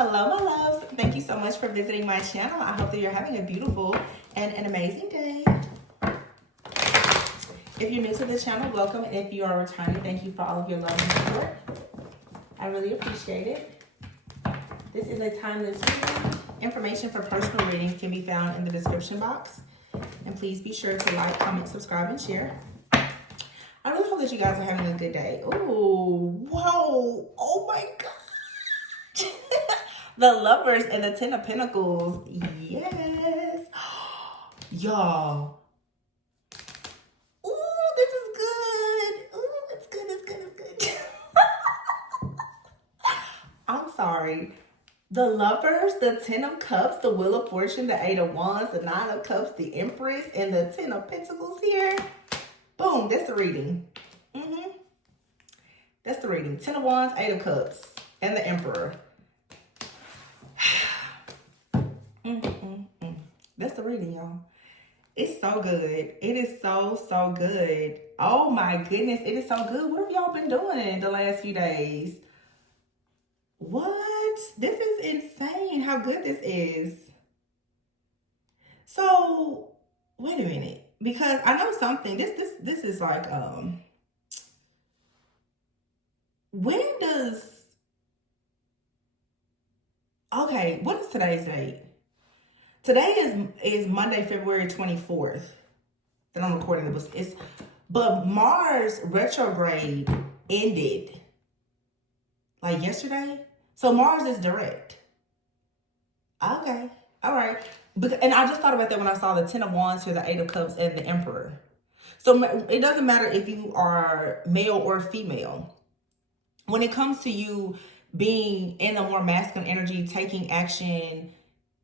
Hello, my loves. Thank you so much for visiting my channel. I hope that you're having a beautiful and an amazing day. If you're new to the channel, welcome. And if you are returning, thank you for all of your love and support. I really appreciate it. This is a timeless reading. Information for personal readings can be found in the description box. And please be sure to like, comment, subscribe, and share. I really hope that you guys are having a good day. Ooh, whoa, oh my God. The Lovers and the Ten of Pentacles. Yes. Y'all. Ooh, this is good. Ooh, it's good, it's good, it's good. I'm sorry. The Lovers, the Ten of Cups, the Wheel of Fortune, the Eight of Wands, the Nine of Cups, the Empress, and the Ten of Pentacles here. Boom, that's the reading. That's the reading. Ten of Wands, Eight of Cups, and the Emperor. That's the reading, y'all. It's so good. It is so good. Oh my goodness, it is so good. What have y'all been doing the last few days? What? This is insane how good this is. So, wait a minute. Because I know something. This is like, when does, okay, what is today's date? Today is Monday, February 24th that I'm recording this. But Mars retrograde ended like yesterday. So Mars is direct. Okay. All right. And I just thought about that when I saw the Ten of Wands here, the Eight of Cups, and the Emperor. So it doesn't matter if you are male or female. When it comes to you being in a more masculine energy, taking action,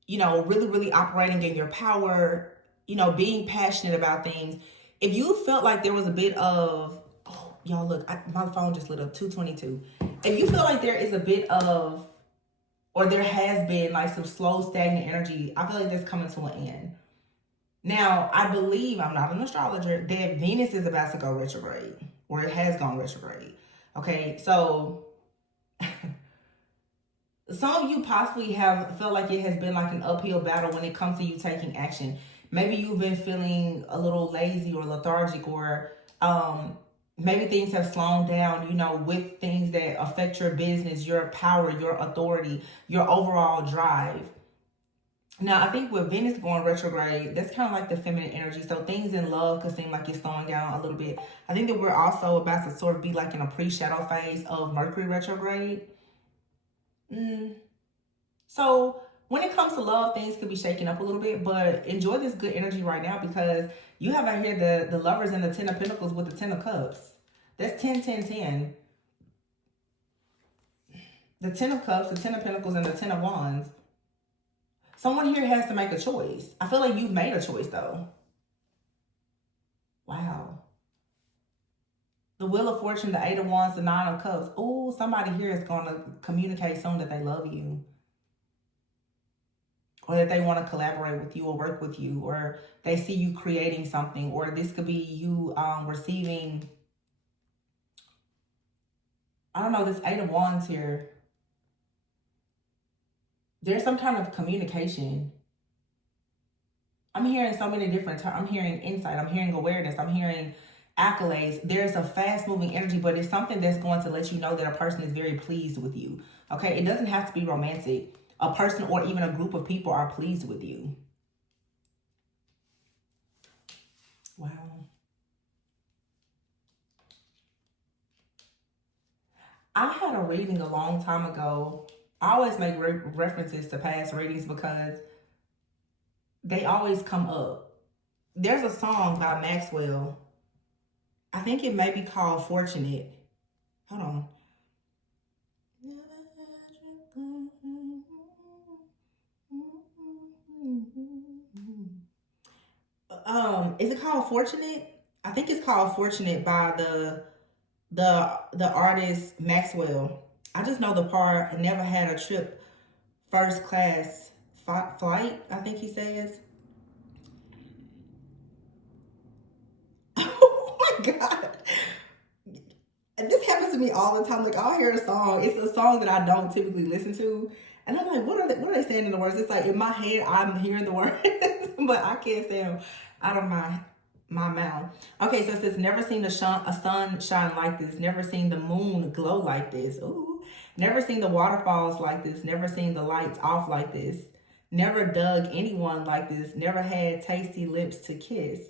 you know, really operating in your power, you know, being passionate about things. If you felt like there was a bit of, oh, y'all look, my phone just lit up, 2:22. If you feel like there is a bit of, or there has been like some slow, stagnant energy, I feel like that's coming to an end. Now, I believe, I'm not an astrologer, that Venus is about to go retrograde, or it has gone retrograde. Okay, so some of you possibly have felt like it has been like an uphill battle when it comes to you taking action. Maybe you've been feeling a little lazy or lethargic, or maybe things have slowed down, you know, with things that affect your business, your power, your authority, your overall drive. Now, I think with Venus going retrograde, that's kind of like the feminine energy. So things in love could seem like it's slowing down a little bit. I think that we're also about to sort of be like in a pre-shadow phase of Mercury retrograde. So when it comes to love, things could be shaking up a little bit, but enjoy this good energy right now, because you have out here the Lovers and the Ten of Pentacles with the Ten of Cups. That's 10, 10, 10. The Ten of Cups, the Ten of Pentacles, and the Ten of Wands. Someone here has to make a choice. I feel like you've made a choice, though. Wow. The Wheel of Fortune, the Eight of Wands, the Nine of Cups. Oh, somebody here is going to communicate soon that they love you, or that they want to collaborate with you or work with you, or they see you creating something, or this could be you receiving, I don't know, this Eight of Wands here. There's some kind of communication. I'm hearing so many different terms. I'm hearing insight. I'm hearing awareness. I'm hearing accolades. There's a fast-moving energy, but it's something that's going to let you know that a person is very pleased with you. Okay? It doesn't have to be romantic. A person or even a group of people are pleased with you. Wow. I had a reading a long time ago. I always make references to past readings because they always come up. There's a song by Maxwell. I think it may be called Fortunate. Hold on. Is it called Fortunate? I think it's called Fortunate by the artist Maxwell. I just know the part, never had a trip first class flight, I think he says. Oh my God. And this happens to me all the time. Like, I'll hear a song. It's a song that I don't typically listen to. And I'm like, what are they saying in the words? It's like in my head, I'm hearing the words, but I can't say them out of my mouth. Okay, so it says, never seen a sun shine like this. Never seen the moon glow like this. Ooh. Never seen the waterfalls like this. Never seen the lights off like this. Never dug anyone like this. Never had tasty lips to kiss.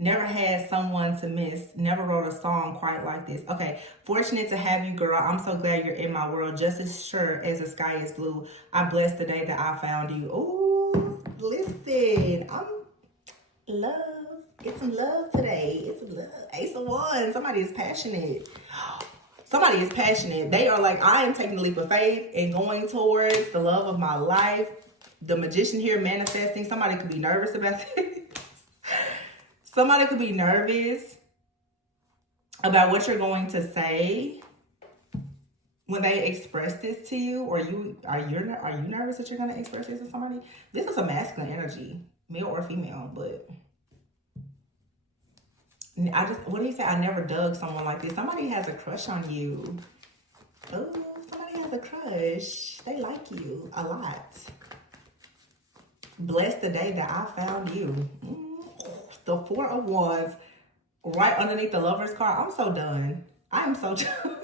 Never had someone to miss. Never wrote a song quite like this. Okay, fortunate to have you, girl. I'm so glad you're in my world. Just as sure as the sky is blue. I bless the day that I found you. Ooh, listen. I'm love. Get some love today. Get some love. Ace of Wands. Somebody is passionate. Somebody is passionate. They are like, I am taking the leap of faith and going towards the love of my life. The Magician here manifesting. Somebody could be nervous about this. Somebody could be nervous about what you're going to say when they express this to you, or are you nervous that you're going to express this to somebody? This is a masculine energy, male or female, but what do you say? I never dug someone like this. Somebody has a crush on you. Oh, somebody has a crush. They like you a lot. Bless the day that I found you. The Four of Wands right underneath the Lover's card. I'm so done. I am so done.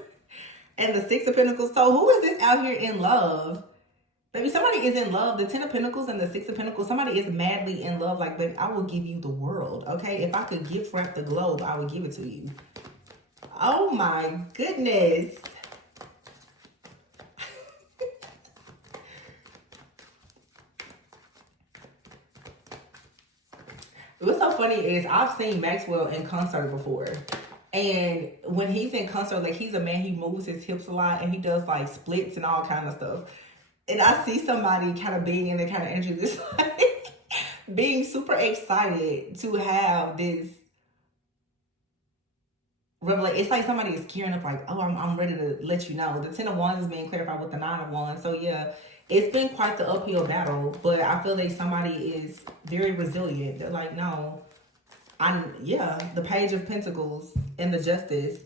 And the Six of Pentacles. So who is this out here in love? Baby, somebody is in love. The Ten of Pentacles and the Six of Pentacles. Somebody is madly in love. Like, baby, I will give you the world. Okay? If I could gift wrap the globe, I would give it to you. Oh my goodness. What's so funny is I've seen Maxwell in concert before. And when he's in concert, like, he's a man, he moves his hips a lot and he does like splits and all kind of stuff. And I see somebody kind of being in the kind of energy, just like being super excited to have this revelation. It's like somebody is gearing up, like, oh, I'm ready to let you know. The Ten of Wands is being clarified with the Nine of Wands. So yeah, it's been quite the uphill battle, but I feel like somebody is very resilient. They're like, no, the Page of Pentacles and the Justice.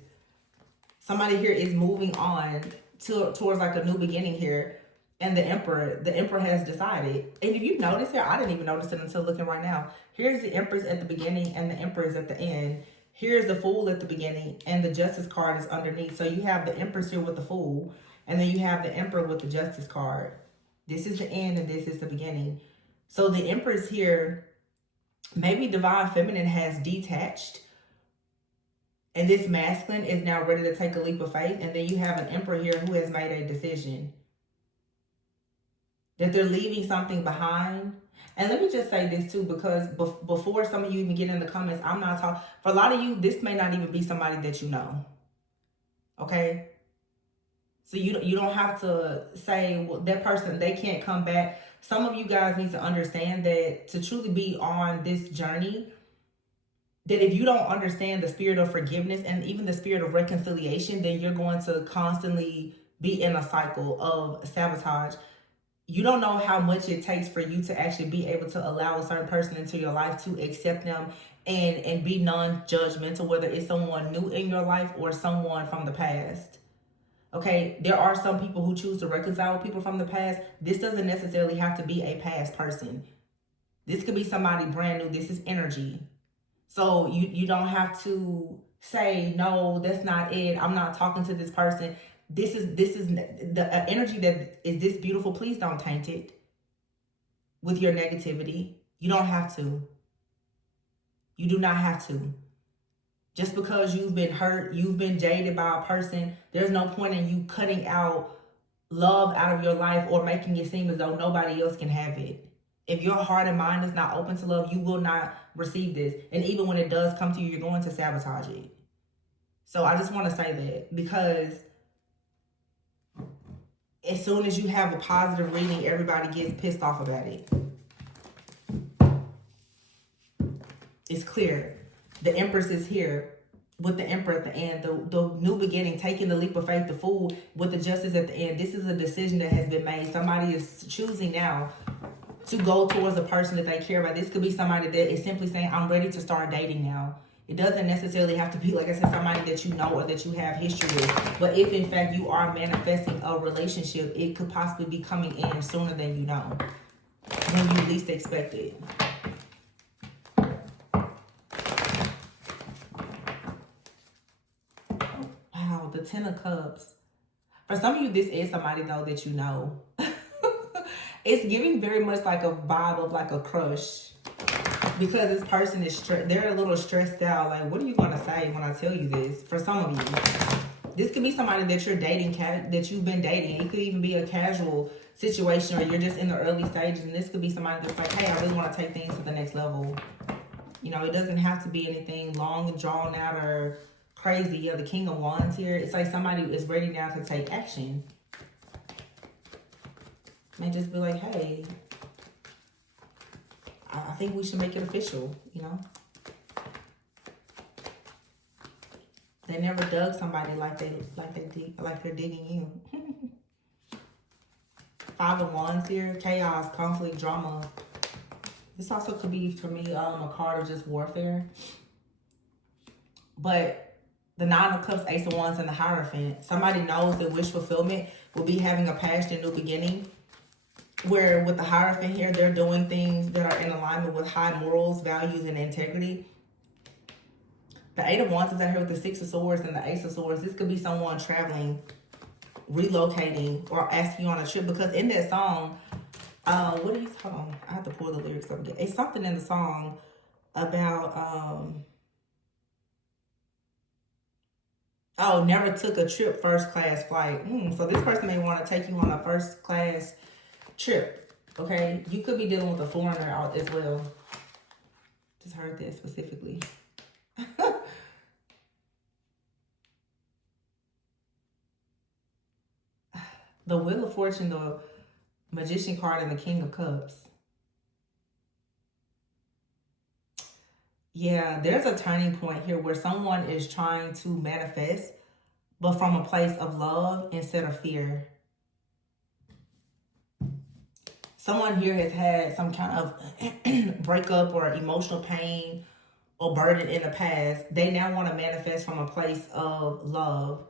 Somebody here is moving on towards like a new beginning here. And the Emperor has decided. And if you notice here, I didn't even notice it until looking right now. Here's the Empress at the beginning and the Emperor at the end. Here's the Fool at the beginning and the Justice card is underneath. So you have the Empress here with the Fool, and then you have the Emperor with the Justice card. This is the end and this is the beginning. So the Empress here, maybe Divine Feminine has detached, and this masculine is now ready to take a leap of faith. And then you have an Emperor here who has made a decision that they're leaving something behind. And let me just say this too, because before some of you even get in the comments, I'm not talking, for a lot of you, this may not even be somebody that you know. Okay? So you don't have to say, well, that person, they can't come back. Some of you guys need to understand that to truly be on this journey, that if you don't understand the spirit of forgiveness and even the spirit of reconciliation, then you're going to constantly be in a cycle of sabotage. You don't know how much it takes for you to actually be able to allow a certain person into your life, to accept them and be non-judgmental, whether it's someone new in your life or someone from the past. Okay, there are some people who choose to reconcile with people from the past. This doesn't necessarily have to be a past person. This could be somebody brand new. This is energy. So you don't have to say, no, that's not it. I'm not talking to this person. This is the energy that is this beautiful. Please don't taint it with your negativity. You don't have to. You do not have to. Just because you've been hurt, you've been jaded by a person, there's no point in you cutting out love out of your life or making it seem as though nobody else can have it. If your heart and mind is not open to love, you will not receive this. And even when it does come to you, you're going to sabotage it. So I just want to say that, because as soon as you have a positive reading, everybody gets pissed off about it. It's clear. The Empress is here with the Emperor at the end. The new beginning, taking the leap of faith, the Fool with the Justice at the end. This is a decision that has been made. Somebody is choosing now to go towards a person that they care about. This could be somebody that is simply saying, I'm ready to start dating now. It doesn't necessarily have to be, like I said, somebody that you know or that you have history with. But if in fact you are manifesting a relationship, it could possibly be coming in sooner than you know, when you least expect it. Wow, the Ten of Cups. For some of you, this is somebody though that you know. It's giving very much like a vibe of like a crush. Because this person is they're a little stressed out. Like, what are you gonna say when I tell you this? For some of you, this could be somebody that you're dating, that you've been dating. It could even be a casual situation, or you're just in the early stages. And this could be somebody that's like, hey, I really want to take things to the next level. You know, it doesn't have to be anything long and drawn out or crazy. Yeah, the King of Wands here. It's like somebody is ready now to take action. May just be like, hey, I think we should make it official, you know? They never dug somebody like they're digging you. Five of Wands here, chaos, conflict, drama. This also could be, for me, a card of just warfare. But the Nine of Cups, Ace of Wands, and the Hierophant. Somebody knows that wish fulfillment will be having a past and new beginning. Where with the Hierophant here, they're doing things that are in alignment with high morals, values, and integrity. The Eight of Wands is out here with the Six of Swords and the Ace of Swords. This could be someone traveling, relocating, or asking you on a trip. Because in that song, hold on, I have to pull the lyrics up again. It's something in the song about, never took a trip, first class flight. So this person may want to take you on a first class trip, okay? You could be dealing with a foreigner out as well. Just heard that specifically. The Wheel of Fortune, the Magician card, and the King of Cups. Yeah, there's a turning point here where someone is trying to manifest, but from a place of love instead of fear. Someone here has had some kind of breakup or emotional pain or burden in the past. They now want to manifest from a place of love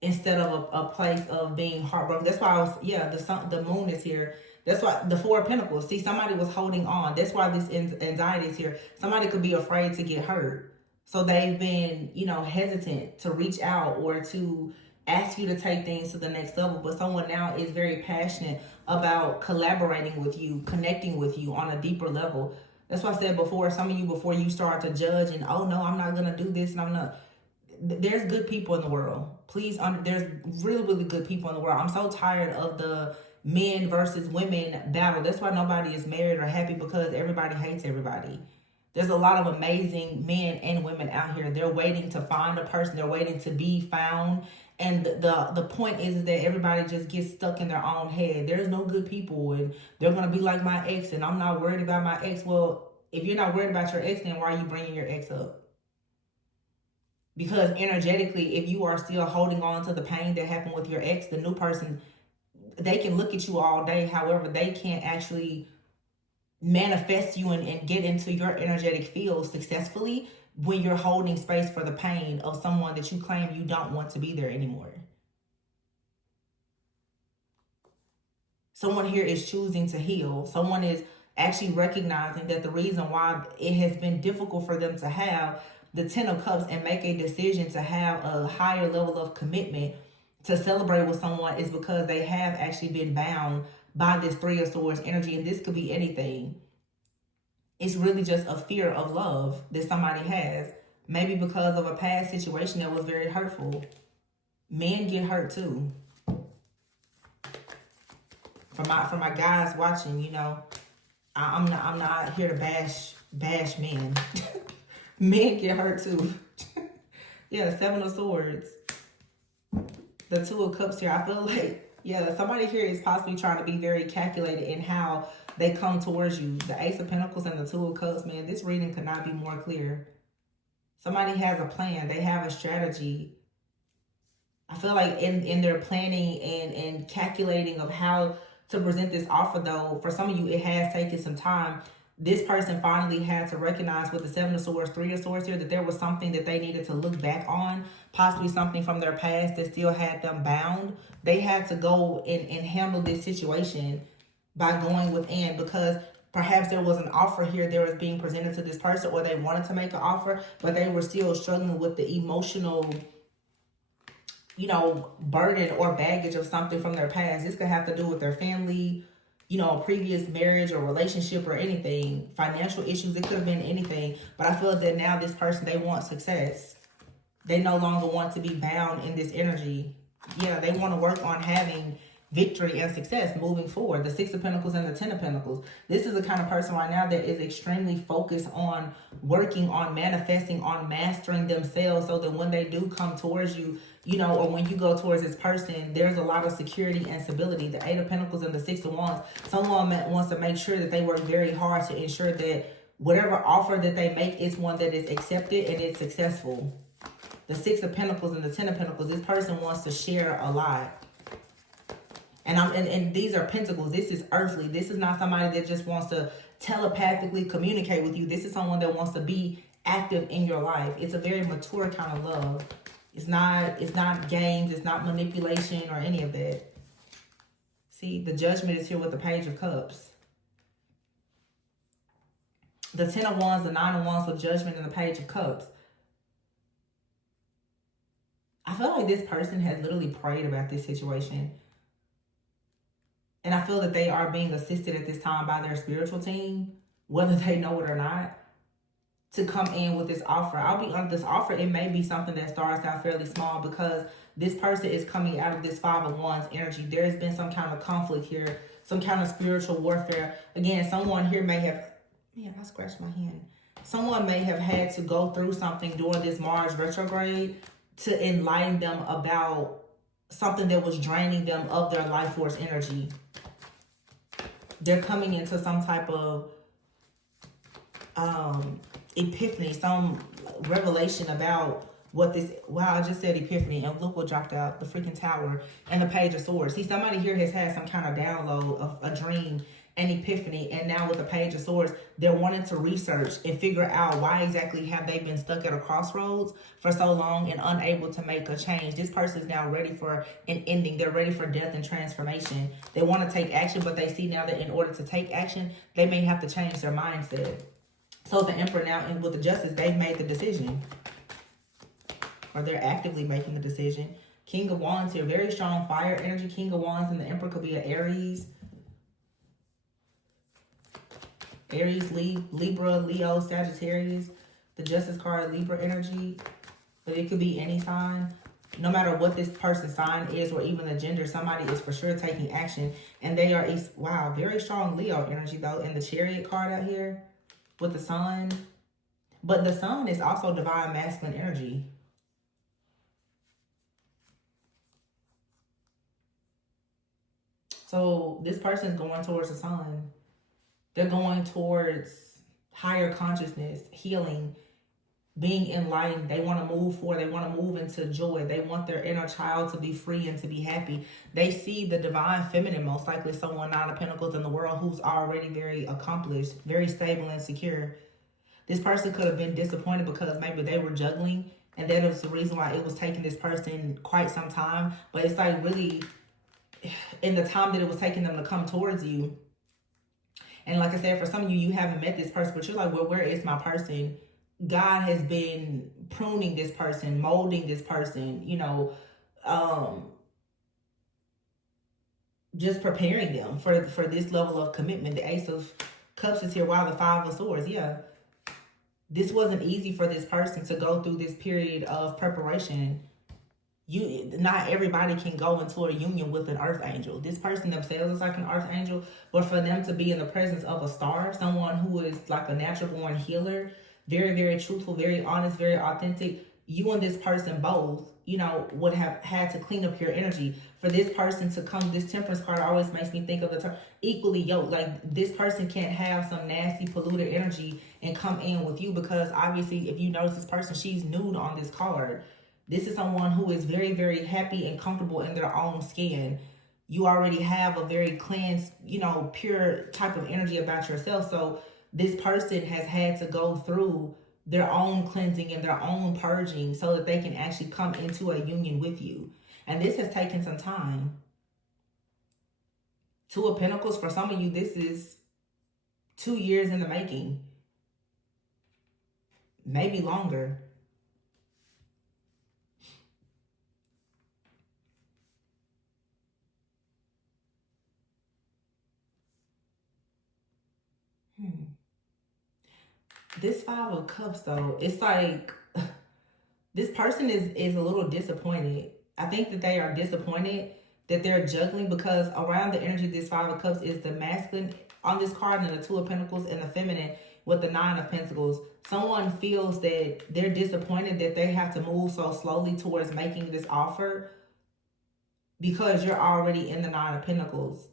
instead of a place of being heartbroken. That's why the moon is here. That's why the Four of Pentacles. See, somebody was holding on. That's why this anxiety is here. Somebody could be afraid to get hurt. So they've been, hesitant to reach out or to ask you to take things to the next level. But someone now is very passionate about collaborating with you, connecting with you on a deeper level. That's why I said before, some of you, before you start to judge and, oh no, I'm not going to do this and I'm not. There's good people in the world. Please, there's really, really good people in the world. I'm so tired of the men versus women battle. That's why nobody is married or happy, because everybody hates everybody. There's a lot of amazing men and women out here. They're waiting to find a person. They're waiting to be found. And the point is that everybody just gets stuck in their own head. There's no good people, and they're going to be like my ex, and I'm not worried about my ex. Well, if you're not worried about your ex, then why are you bringing your ex up? Because energetically, if you are still holding on to the pain that happened with your ex, the new person, they can look at you all day. However, they can't actually manifest you and get into your energetic field successfully when you're holding space for the pain of someone that you claim you don't want to be there anymore. Someone here is choosing to heal. Someone is actually recognizing that the reason why it has been difficult for them to have the Ten of Cups and make a decision to have a higher level of commitment to celebrate with someone is because they have actually been bound by this Three of Swords energy. And this could be anything. It's really just a fear of love that somebody has. Maybe because of a past situation that was very hurtful. Men get hurt too. For my guys watching, I'm not here to bash men. Men get hurt too. Yeah, Seven of Swords. The Two of Cups here. I feel like, somebody here is possibly trying to be very calculated in how they come towards you. The Ace of Pentacles and the Two of Cups, man, this reading could not be more clear. Somebody has a plan. They have a strategy. I feel like in their planning and calculating of how to present this offer, though, for some of you, it has taken some time. This person finally had to recognize with the Seven of Swords, Three of Swords here, that there was something that they needed to look back on, possibly something from their past that still had them bound. They had to go and handle this situation by going within, because perhaps there was an offer here that was being presented to this person, or they wanted to make an offer, but they were still struggling with the emotional, you know, burden or baggage of something from their past. This could have to do with their family, you know, a previous marriage or relationship or anything, financial issues. It could have been anything. But I feel that now this person, they want success. They no longer want to be bound in this energy. Yeah, they want to work on having victory and success moving forward. The Six of Pentacles and the Ten of Pentacles. This is the kind of person right now that is extremely focused on working on manifesting, on mastering themselves, so that when they do come towards you, you know, or when you go towards this person, there's a lot of security and stability. The Eight of Pentacles and the Six of Wands. Someone wants to make sure that they work very hard to ensure that whatever offer that they make is one that is accepted and it's successful. The Six of Pentacles and the Ten of Pentacles. This person wants to share a lot. And these are pentacles. This is earthly. This is not somebody that just wants to telepathically communicate with you. This is someone that wants to be active in your life. It's a very mature kind of love. It's not games. It's not manipulation or any of that. See, the Judgment is here with the Page of Cups. The Ten of Wands, the Nine of Wands with Judgment, and the Page of Cups. I feel like this person has literally prayed about this situation. And I feel that they are being assisted at this time by their spiritual team, whether they know it or not, to come in with this offer. I'll be honest, this offer, it may be something that starts out fairly small, because this person is coming out of this Five of Wands energy. There has been some kind of conflict here, some kind of spiritual warfare. Again, someone here may have, man, I scratched my hand. Someone may have had to go through something during this Mars retrograde to enlighten them about something that was draining them of their life force energy. They're coming into some type of epiphany, some revelation about what this, wow, I just said epiphany, and look what dropped out, the freaking Tower and the Page of Swords. See, somebody here has had some kind of download of a dream, an epiphany, and now with the Page of Swords, they're wanting to research and figure out why exactly have they been stuck at a crossroads for so long and unable to make a change. This person is now ready for an ending. They're ready for death and transformation. They want to take action, but they see now that in order to take action, they may have to change their mindset. So the Emperor now, and with the Justice, they've made the decision, or they're actively making the decision. King of Wands here, very strong fire energy. King of Wands and the Emperor could be an Aries, Libra, Leo, Sagittarius. The Justice card, Libra energy, but it could be any sign. No matter what this person's sign is, or even the gender, somebody is for sure taking action, and they are wow, very strong Leo energy though. And the Chariot card out here with the Sun, but the Sun is also divine masculine energy. So this person is going towards the Sun. They're going towards higher consciousness, healing, being enlightened. They want to move forward. They want to move into joy. They want their inner child to be free and to be happy. They see the divine feminine, most likely someone Nine of Pentacles in the world, who's already very accomplished, very stable and secure. This person could have been disappointed because maybe they were juggling, and that was the reason why it was taking this person quite some time. But it's like really in the time that it was taking them to come towards you. And like I said, for some of you, you haven't met this person, but you're like, well, where is my person? God has been pruning this person, molding this person, you know, just preparing them for this level of commitment. The Ace of Cups is here. Wow, the Five of Swords. Yeah. This wasn't easy for this person to go through this period of preparation. Not everybody can go into a union with an earth angel. This person themselves is like an earth angel, but for them to be in the presence of a star, someone who is like a natural born healer, very, very truthful, very honest, very authentic, you and this person both, you know, would have had to clean up your energy. For this person to come, this Temperance card always makes me think of the term equally yoked. Like, this person can't have some nasty, polluted energy and come in with you, because obviously, if you notice this person, she's nude on this card. This is someone who is very, very happy and comfortable in their own skin. You already have a very cleansed, you know, pure type of energy about yourself. So this person has had to go through their own cleansing and their own purging so that they can actually come into a union with you. And this has taken some time. Two of Pentacles, for some of you, this is 2 years in the making. Maybe longer. This Five of Cups, though, it's like this person is a little disappointed. I think that they are disappointed that they're juggling, because around the energy of this Five of Cups is the masculine on this card and the Two of Pentacles, and the feminine with the Nine of Pentacles. Someone feels that they're disappointed that they have to move so slowly towards making this offer because you're already in the Nine of Pentacles.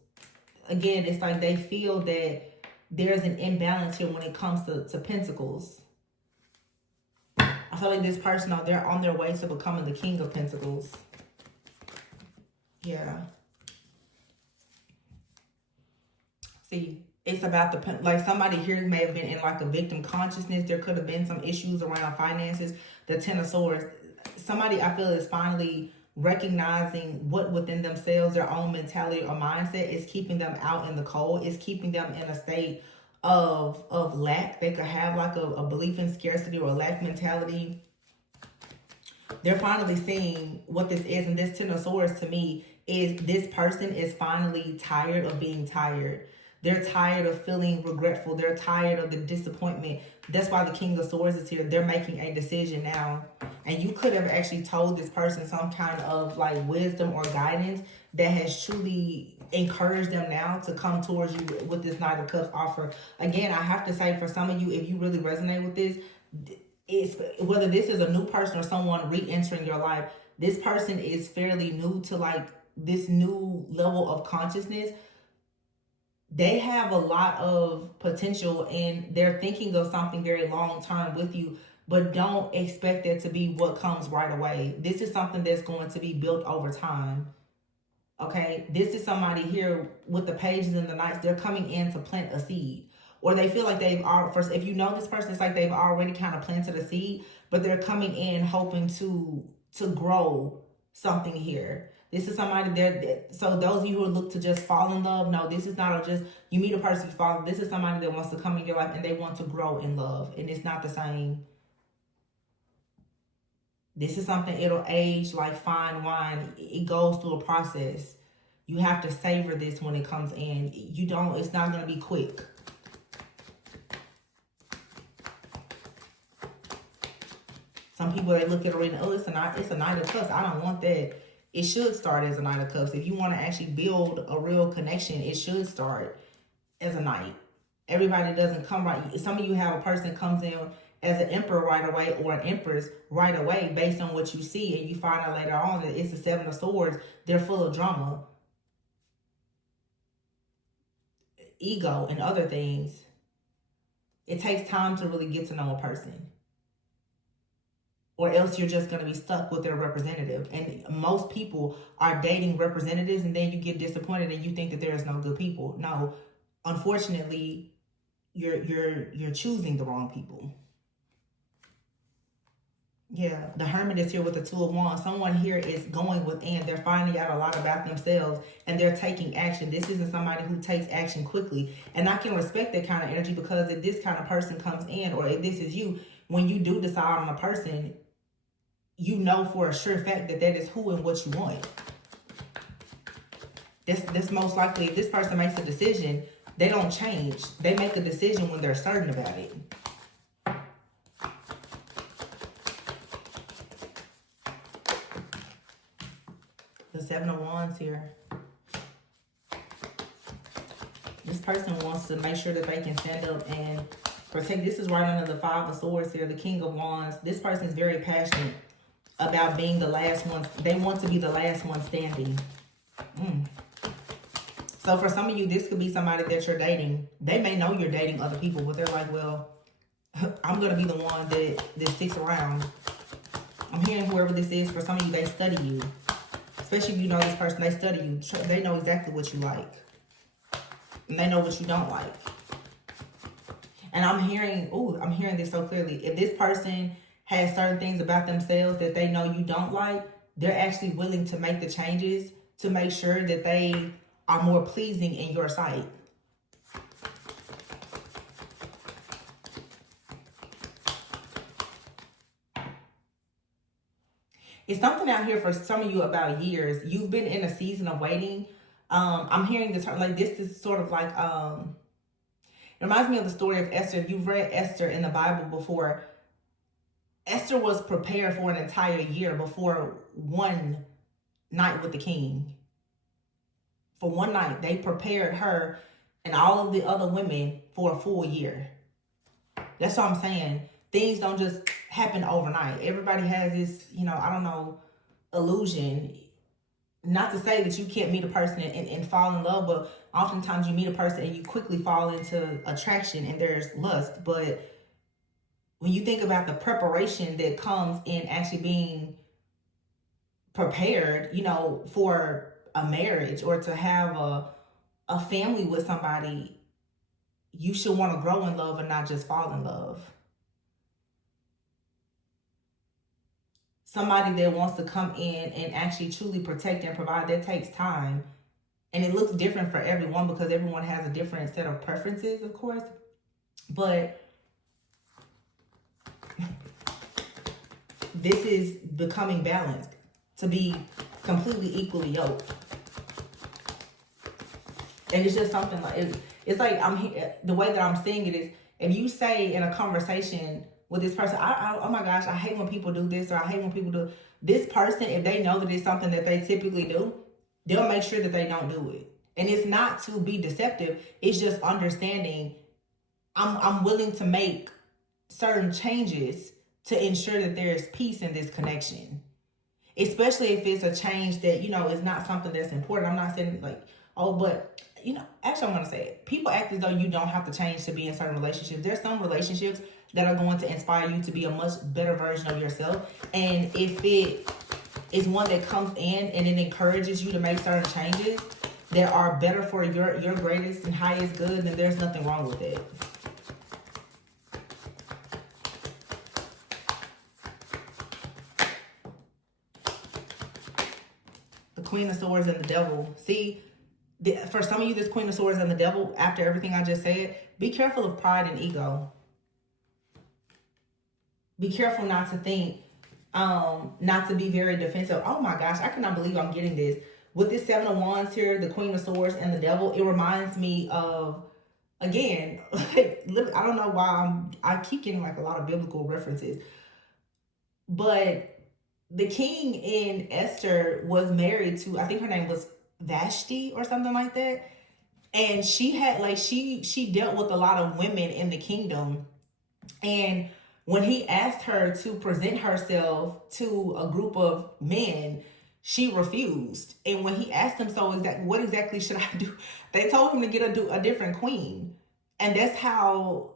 Again, it's like they feel that there's an imbalance here when it comes to Pentacles. I feel like this person, they're on their way to becoming the King of Pentacles. Yeah. See, it's about the, like somebody here may have been in like a victim consciousness. There could have been some issues around finances. The Ten of Swords. Somebody, I feel, is finally recognizing what within themselves, their own mentality or mindset is keeping them out in the cold, is keeping them in a state of lack. They could have like a belief in scarcity or a lack mentality. They're finally seeing what this is. And this Ten of Swords to me is this person is finally tired of being tired. They're tired of feeling regretful. They're tired of the disappointment. That's why the King of Swords is here. They're making a decision now. And you could have actually told this person some kind of like wisdom or guidance that has truly encouraged them now to come towards you with this Knight of Cups offer. Again, I have to say, for some of you, if you really resonate with this, it's whether this is a new person or someone re-entering your life, this person is fairly new to like this new level of consciousness. They have a lot of potential and they're thinking of something very long term with you, but don't expect it to be what comes right away. This is something that's going to be built over time. Okay, this is somebody here with the Pages and the Knights. They're coming in to plant a seed. Or they feel like they've already, first, if you know this person, it's like they've already kind of planted a seed, but they're coming in hoping to grow something here. This is somebody there. So those of you who look to just fall in love, no, this is not just you meet a person you fall. This is somebody that wants to come in your life and they want to grow in love, and it's not the same. This is something, it'll age like fine wine. It goes through a process. You have to savor this when it comes in. You don't. It's not going to be quick. Some people, they look at it and, oh, it's a Knight of Cups. I don't want that. It should start as a Knight of Cups. If you want to actually build a real connection, it should start as a Knight. Everybody doesn't come right. Some of you have a person comes in as an Emperor right away or an Empress right away based on what you see, and you find out later on that it's the Seven of Swords. They're full of drama, ego, and other things. It takes time to really get to know a person, or else you're just going to be stuck with their representative. And most people are dating representatives, and then you get disappointed and you think that there's no good people. No, unfortunately, you're choosing the wrong people. Yeah, the Hermit is here with the Two of Wands. Someone here is going within. They're finding out a lot about themselves and they're taking action. This isn't somebody who takes action quickly. And I can respect that kind of energy, because if this kind of person comes in, or if this is you, when you do decide on a person, you know for a sure fact that that is who and what you want. This most likely, if this person makes a decision, they don't change. They make a decision when they're certain about it. The Seven of Wands here. This person wants to make sure that they can stand up and protect. This is right under the Five of Swords here, the King of Wands. This person is very passionate about being the last one. They want to be the last one standing. So for some of you, this could be somebody that you're dating. They may know you're dating other people, but they're like, well, I'm going to be the one that sticks around. I'm hearing whoever this is, for some of you, they study you. Especially if you know this person, they study you. They know exactly what you like. And they know what you don't like. And I'm hearing this so clearly. If this person has certain things about themselves that they know you don't like, they're actually willing to make the changes to make sure that they are more pleasing in your sight. It's something out here for some of you about years. You've been in a season of waiting. I'm hearing this like this is sort of like it reminds me of the story of Esther. If you've read Esther in the Bible before, Esther was prepared for an entire year before one night with the king. For one night, they prepared her and all of the other women for a full year. That's what I'm saying. Things don't just happen overnight. Everybody has this, I don't know, illusion. Not to say that you can't meet a person and fall in love, but oftentimes you meet a person and you quickly fall into attraction and there's lust. But when you think about the preparation that comes in actually being prepared, for a marriage or to have a family with somebody, you should want to grow in love and not just fall in love. Somebody that wants to come in and actually truly protect and provide, that takes time. And it looks different for everyone because everyone has a different set of preferences, of course. But this is becoming balanced to be completely equally yoked. And it's just something like, it's like the way that I'm seeing it is, if you say in a conversation with this person, oh my gosh, I hate when people do this, or I hate when people do this person, if they know that it's something that they typically do, they'll make sure that they don't do it. And it's not to be deceptive. It's just understanding I'm willing to make certain changes to ensure that there's peace in this connection. Especially if it's a change that, is not something that's important. I'm not saying like, oh, but, actually I'm going to say it. People act as though you don't have to change to be in certain relationships. There's some relationships that are going to inspire you to be a much better version of yourself. And if it is one that comes in and it encourages you to make certain changes that are better for your greatest and highest good, then there's nothing wrong with it. The Queen of Swords and the Devil. See, for some of you, this Queen of Swords and the Devil, after everything I just said, be careful of pride and ego. Be careful not to think, not to be very defensive. Oh my gosh, I cannot believe I'm getting this. With this Seven of Wands here, the Queen of Swords and the Devil, it reminds me of, again, I don't know why I keep getting like a lot of biblical references. But the king in Esther was married to, I think her name was Vashti or something like that. And she had she dealt with a lot of women in the kingdom. And when he asked her to present herself to a group of men, she refused. And when he asked them, what exactly should I do? They told him to get a different queen. And that's how,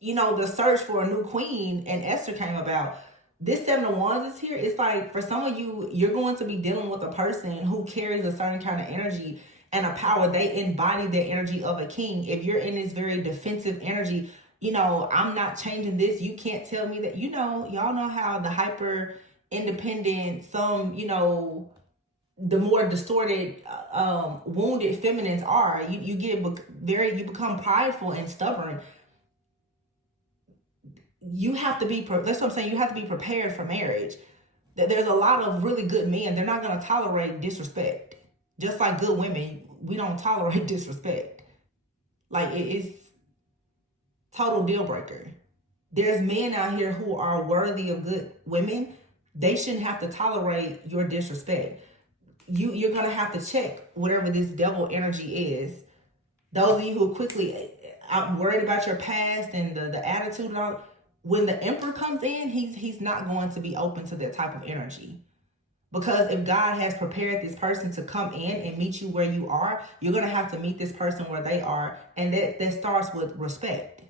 the search for a new queen and Esther came about. This Seven of Wands is here. It's like, for some of you, you're going to be dealing with a person who carries a certain kind of energy and a power. They embody the energy of a king. If you're in this very defensive energy, I'm not changing this. You can't tell me that, y'all know how the hyper independent, some, the more distorted, wounded feminines are. You become prideful and stubborn. You have to be, that's what I'm saying, you have to be prepared for marriage. There's a lot of really good men. They're not going to tolerate disrespect. Just like good women, we don't tolerate disrespect. Like, it's total deal breaker. There's men out here who are worthy of good women. They shouldn't have to tolerate your disrespect. You're going to have to check whatever this devil energy is. Those of you who quickly, I'm worried about your past and the attitude and all. When the Emperor comes in, he's not going to be open to that type of energy. Because if God has prepared this person to come in and meet you where you are, you're going to have to meet this person where they are. And that starts with respect.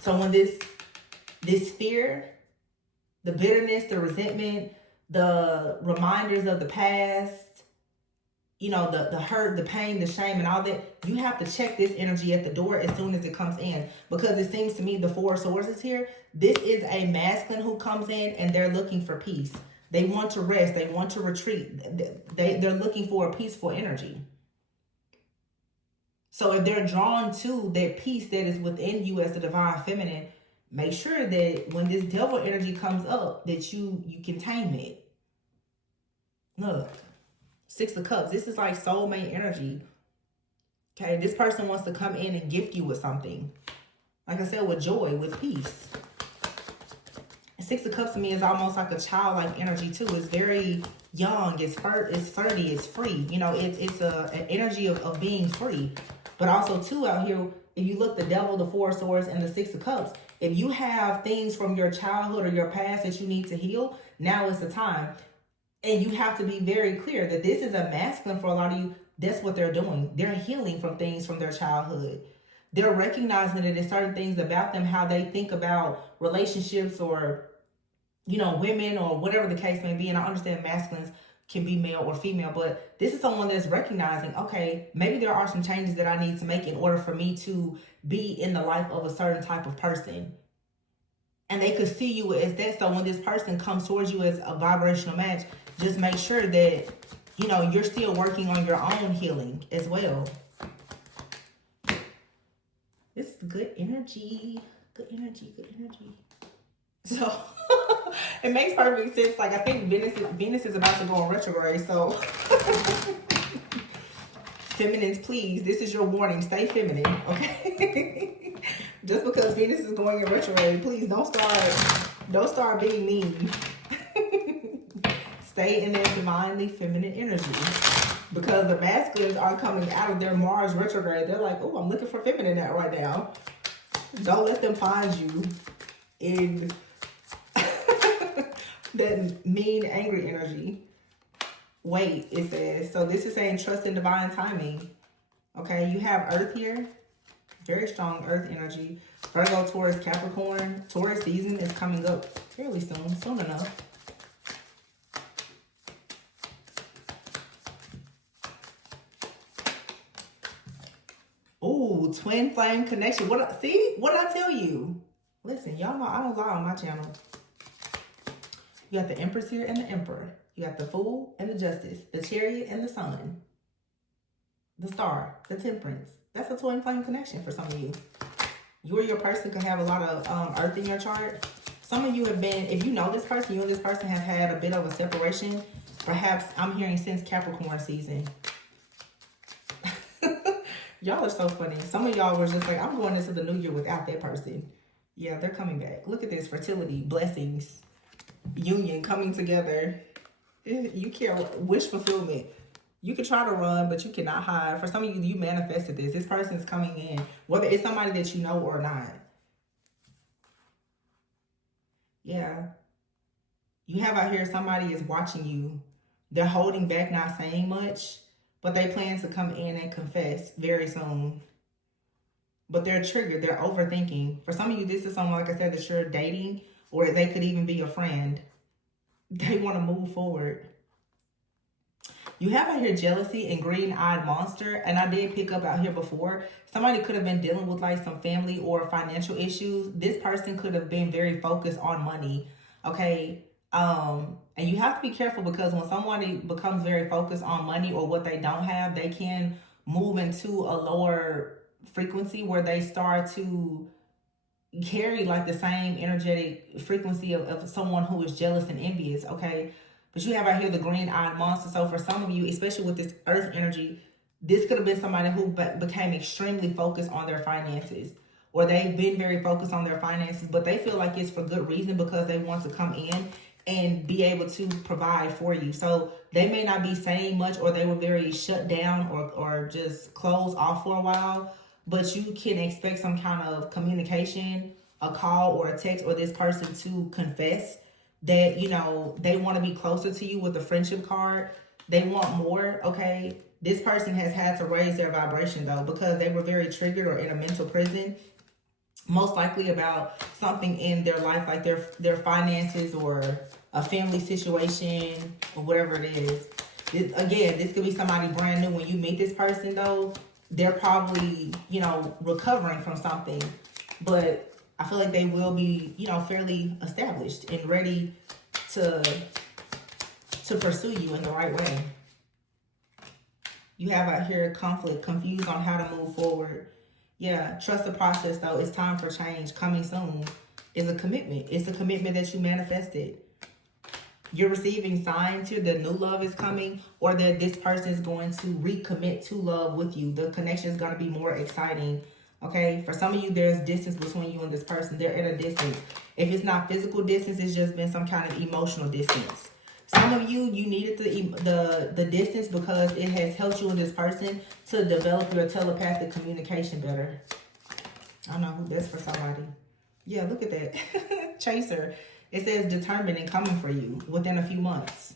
So when this fear, the bitterness, the resentment, the reminders of the past, you know, the hurt, the pain, the shame, and all that. You have to check this energy at the door as soon as it comes in, because it seems to me the Four of Swords is here. This is a masculine who comes in and they're looking for peace. They want to rest. They want to retreat. They're looking for a peaceful energy. So if they're drawn to that peace that is within you as the divine feminine, make sure that when this devil energy comes up, that you can tame it. Look, Six of Cups. This is like soulmate energy. Okay, this person wants to come in and gift you with something. Like I said, with joy, with peace. Six of Cups to me is almost like a childlike energy too. It's very young. It's flirty. It's free. You know, it's an energy of being free. But also too out here, if you look, the devil, the Four of Swords, and the Six of Cups, if you have things from your childhood or your past that you need to heal, now is the time. And you have to be very clear that this is a masculine for a lot of you. That's what they're doing. They're healing from things from their childhood. They're recognizing that there's certain things about them, how they think about relationships or, you know, women or whatever the case may be. And I understand masculines can be male or female, but this is someone that's recognizing, okay, maybe there are some changes that I need to make in order for me to be in the life of a certain type of person. And they could see you as that. So when this person comes towards you as a vibrational match, just make sure that, you know, you're still working on your own healing as well. This is good energy. Good energy. Good energy. So it makes perfect sense. Like, I think Venus is about to go in retrograde. So feminines, please, this is your warning. Stay feminine, okay? Just because Venus is going in retrograde, please don't start being mean. Stay in their divinely feminine energy. Because the masculines are coming out of their Mars retrograde. They're like, oh, I'm looking for feminine right now. Don't let them find you in that mean, angry energy. Wait, it says. So this is saying trust in divine timing. Okay, you have Earth here. Very strong Earth energy. Virgo, Taurus, Capricorn. Taurus season is coming up fairly soon enough. Ooh, twin flame connection. What did I tell you? Listen, y'all know I don't lie on my channel. You got the Empress here and the Emperor. You got the Fool and the Justice, the Chariot and the Sun, the Star, the Temperance. That's a twin flame connection for some of you. You or your person could have a lot of Earth in your chart. Some of you have been, if you know this person, you and this person have had a bit of a separation. Perhaps I'm hearing since Capricorn season. Y'all are so funny. Some of y'all were just like, I'm going into the new year without that person. Yeah, they're coming back. Look at this. Fertility, blessings, union, coming together. You can't wish fulfillment. You can try to run, but you cannot hide. For some of you, you manifested this. This person's coming in, whether it's somebody that you know or not. Yeah. You have out here somebody is watching you. They're holding back, not saying much, but they plan to come in and confess very soon. But they're triggered. They're overthinking. For some of you, this is someone, like I said, that you're dating, or they could even be a friend. They want to move forward. You have out here jealousy and green-eyed monster. And I did pick up out here before. Somebody could have been dealing with like some family or financial issues. This person could have been very focused on money. Okay. And you have to be careful, because when somebody becomes very focused on money or what they don't have, they can move into a lower frequency where they start to carry like the same energetic frequency of someone who is jealous and envious. Okay. But you have out here the green-eyed monster. So for some of you, especially with this Earth energy, this could have been somebody who became extremely focused on their finances, or they've been very focused on their finances, but they feel like it's for good reason, because they want to come in and be able to provide for you. So they may not be saying much, or they were very shut down or just closed off for a while, but you can expect some kind of communication, a call or a text, or this person to confess that, you know, they want to be closer to you with the friendship card. They want more, okay? This person has had to raise their vibration, though, because they were very triggered or in a mental prison. most likely about something in their life, like their finances or a family situation or whatever it is. Again, this could be somebody brand new. When you meet this person, though, they're probably, you know, recovering from something. But I feel like they will be, you know, fairly established and ready to pursue you in the right way. You have out here conflict, confused on how to move forward. Yeah, trust the process, though. It's time for change. Coming soon is a commitment. It's a commitment that you manifested. You're receiving signs here that new love is coming, or that this person is going to recommit to love with you. The connection is going to be more exciting. Okay, for some of you, there's distance between you and this person. They're at a distance. If it's not physical distance, it's just been some kind of emotional distance. Some of you, you needed the distance because it has helped you and this person to develop your telepathic communication better. I don't know who that's for somebody. Yeah, look at that. Chaser. It says determined and coming for you within a few months.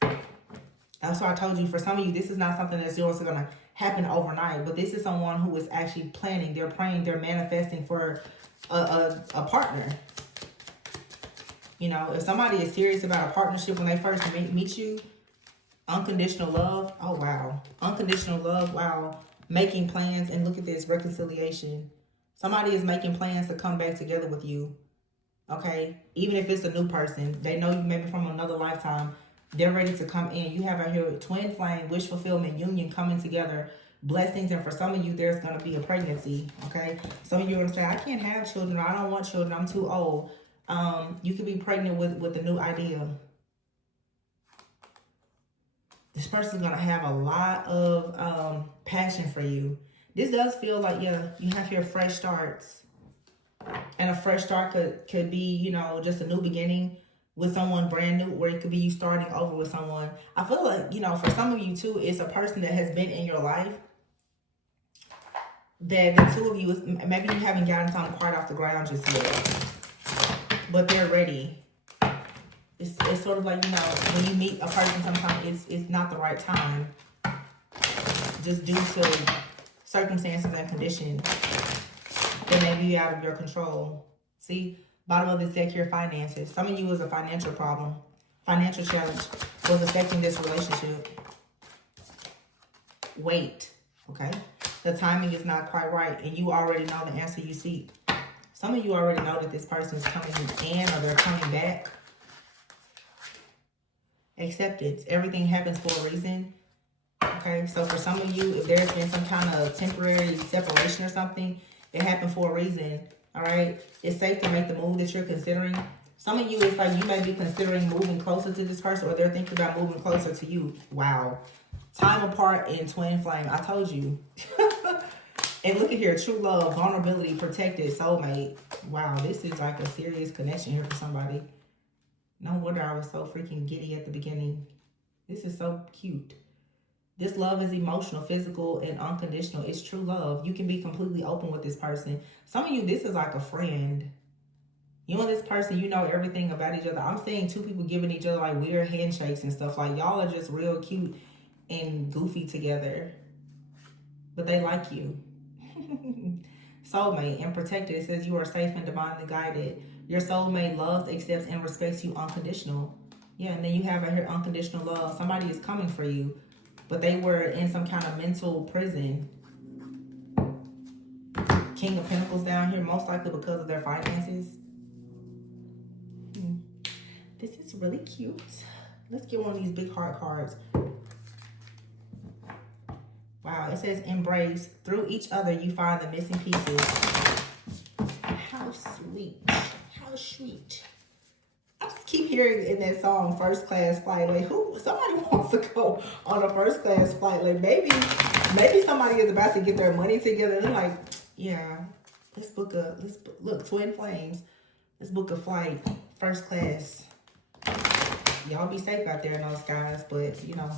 That's why I told you, for some of you, this is not something that's yours going to happen overnight, but this is someone who is actually planning. They're praying, they're manifesting for a partner. You know, if somebody is serious about a partnership when they first meet you, unconditional love, oh wow. Unconditional love, wow. Making plans, and look at this, reconciliation. Somebody is making plans to come back together with you, okay? Even if it's a new person, they know you maybe from another lifetime, they're ready to come in. You have out here twin flame, wish fulfillment, union coming together, blessings, and for some of you, there's going to be a pregnancy, okay? Some of you are going to say, I can't have children, I don't want children, I'm too old. You could be pregnant with a new idea. This person's going to have a lot of passion for you. This does feel like, yeah, you have here fresh starts. And a fresh start could be, you know, just a new beginning with someone brand new, or it could be you starting over with someone. I feel like, you know, for some of you too, it's a person that has been in your life that the two of you, maybe you haven't gotten something quite off the ground just yet, but they're ready. It's sort of like, you know, when you meet a person, sometimes it's not the right time, just due to circumstances and conditions that may be out of your control. See, bottom of this deck here, finances. Some of you is a financial problem, financial challenge was affecting this relationship. Wait, okay? The timing is not quite right, and you already know the answer you seek. Some of you already know that this person is coming in, or they're coming back. Acceptance. Everything happens for a reason. Okay, so for some of you, if there's been some kind of temporary separation or something, it happened for a reason. All right, it's safe to make the move that you're considering. Some of you, it's like you may be considering moving closer to this person, or they're thinking about moving closer to you. Wow. Time apart in twin flame. I told you. And look at here, true love, vulnerability, protected, soulmate. Wow, this is like a serious connection here for somebody. No wonder I was so freaking giddy at the beginning. This is so cute. This love is emotional, physical, and unconditional. It's true love. You can be completely open with this person. Some of you, this is like a friend. You and this person, you know everything about each other. I'm seeing two people giving each other like weird handshakes and stuff. Like y'all are just real cute and goofy together. But they like you. Soulmate and protected. It says you are safe and divinely guided. Your soulmate loves, accepts, and respects you unconditional. Yeah, and then you have right here unconditional love. Somebody is coming for you, but they were in some kind of mental prison. King of Pentacles down here, most likely because of their finances. This is really cute. Let's get one of these big heart cards. Wow, it says embrace. Through each other, you find the missing pieces. How sweet. How sweet. I just keep hearing in that song, First Class Flight. Like, somebody wants to go on a first class flight. Like, maybe somebody is about to get their money together. And they're like, yeah, look, twin flames. Let's book a flight, first class. Y'all be safe out there in those skies, but, you know.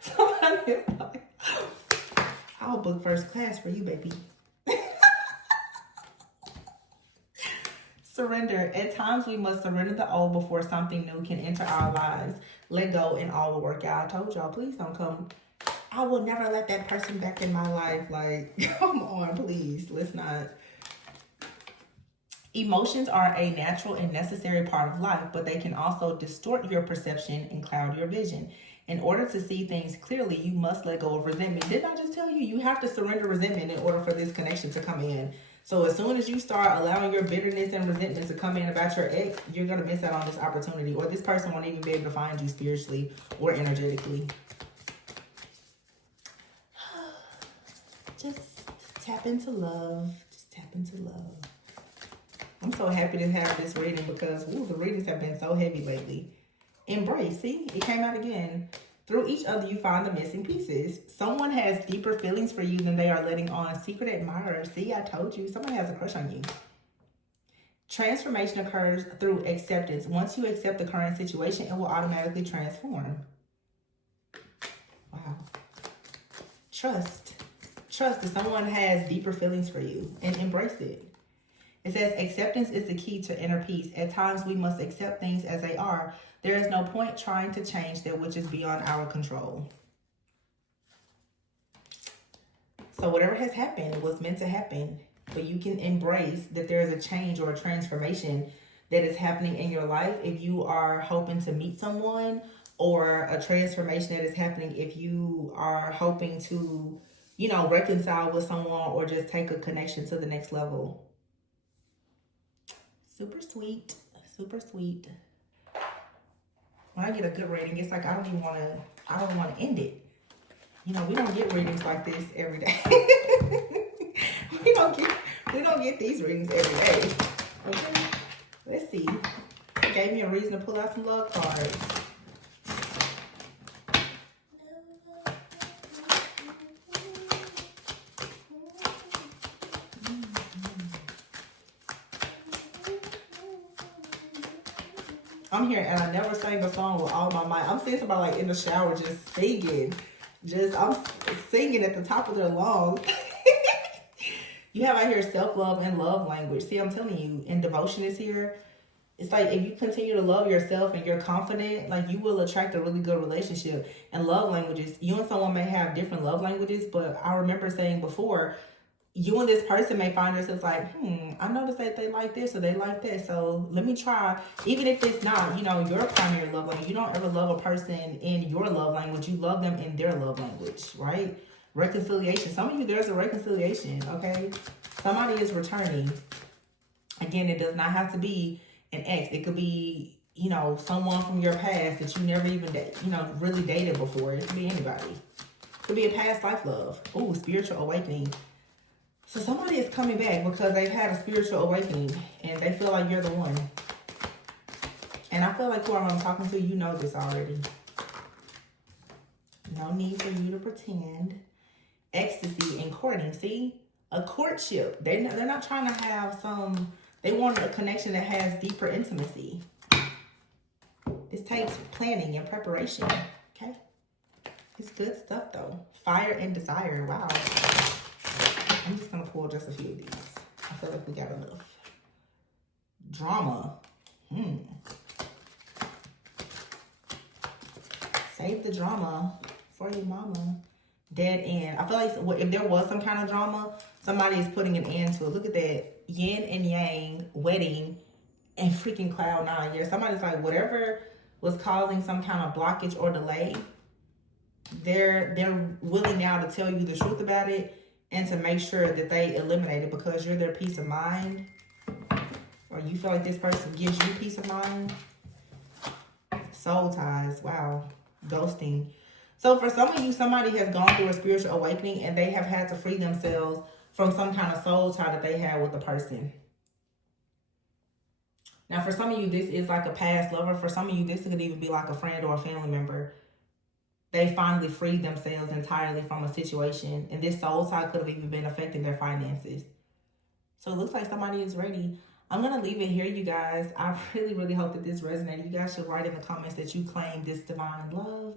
Somebody is like, I'll book first class for you, baby. Surrender. At times, we must surrender the old before something new can enter our lives. Let go and all will work out. I told y'all, please don't come. I will never let that person back in my life. Like, come on, please. Let's not. Emotions are a natural and necessary part of life, but they can also distort your perception and cloud your vision. In order to see things clearly, you must let go of resentment. Didn't I just tell you? You have to surrender resentment in order for this connection to come in. So as soon as you start allowing your bitterness and resentment to come in about your ex, you're going to miss out on this opportunity. Or this person won't even be able to find you spiritually or energetically. Just tap into love. Just tap into love. I'm so happy to have this reading because the readings have been so heavy lately. Embrace. See, it came out again. Through each other, you find the missing pieces. Someone has deeper feelings for you than they are letting on. Secret admirer. See, I told you. Somebody has a crush on you. Transformation occurs through acceptance. Once you accept the current situation, it will automatically transform. Wow. Trust. Trust that someone has deeper feelings for you and embrace it. It says acceptance is the key to inner peace. At times we must accept things as they are. There is no point trying to change that which is beyond our control. So whatever has happened was meant to happen. But you can embrace that there is a change or a transformation that is happening in your life if you are hoping to meet someone, or a transformation that is happening if you are hoping to, reconcile with someone or just take a connection to the next level. Super sweet. Super sweet. When I get a good reading, it's like I don't want to end it. We don't get readings like this every day. we don't get these readings every day. Okay. Let's see. It gave me a reason to pull out some love cards. I'm here and I never sang a song with all my might. I'm seeing somebody like in the shower just singing. I'm singing at the top of their lungs. You have out here self-love and love language. See, I'm telling you, and devotion is here. It's like if you continue to love yourself and you're confident, like you will attract a really good relationship. And love languages, you and someone may have different love languages, but I remember saying before, you and this person may find yourselves like, I noticed that they like this or they like that. So let me try. Even if it's not, your primary love language. You don't ever love a person in your love language. You love them in their love language, right? Reconciliation. Some of you, there's a reconciliation, okay? Somebody is returning. Again, it does not have to be an ex. It could be, someone from your past that you never even, really dated before. It could be anybody. It could be a past life love. Ooh, spiritual awakening. So somebody is coming back because they've had a spiritual awakening and they feel like you're the one. And I feel like whoever I'm talking to, you know this already. No need for you to pretend. Ecstasy and courting. See? A courtship. They're not trying to have they want a connection that has deeper intimacy. This takes planning and preparation. Okay? It's good stuff though. Fire and desire. Wow. I'm just going to pull just a few of these. I feel like we got enough. Drama. Save the drama for your mama. Dead end. I feel like if there was some kind of drama, somebody is putting an end to it. Look at that. Yin and yang, wedding, and freaking cloud nine. Yeah, somebody's like, whatever was causing some kind of blockage or delay, they're willing now to tell you the truth about it and to make sure that they eliminate it because you're their peace of mind, or you feel like this person gives you peace of mind. Soul ties. Wow. Ghosting. So for some of you, somebody has gone through a spiritual awakening and they have had to free themselves from some kind of soul tie that they had with a person. Now, for some of you, this is like a past lover. For some of you, this could even be like a friend or a family member. They finally freed themselves entirely from a situation. And this soul tie could have even been affecting their finances. So it looks like somebody is ready. I'm going to leave it here, you guys. I really, really hope that this resonated. You guys should write in the comments that you claim this divine love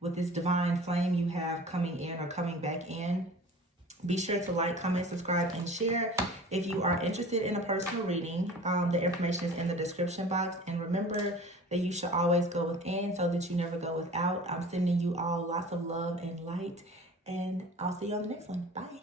with this divine flame you have coming in or coming back in. Be sure to like, comment, subscribe, and share. If you are interested in a personal reading, the information is in the description box. And remember that you should always go within so that you never go without. I'm sending you all lots of love and light. And I'll see you on the next one. Bye.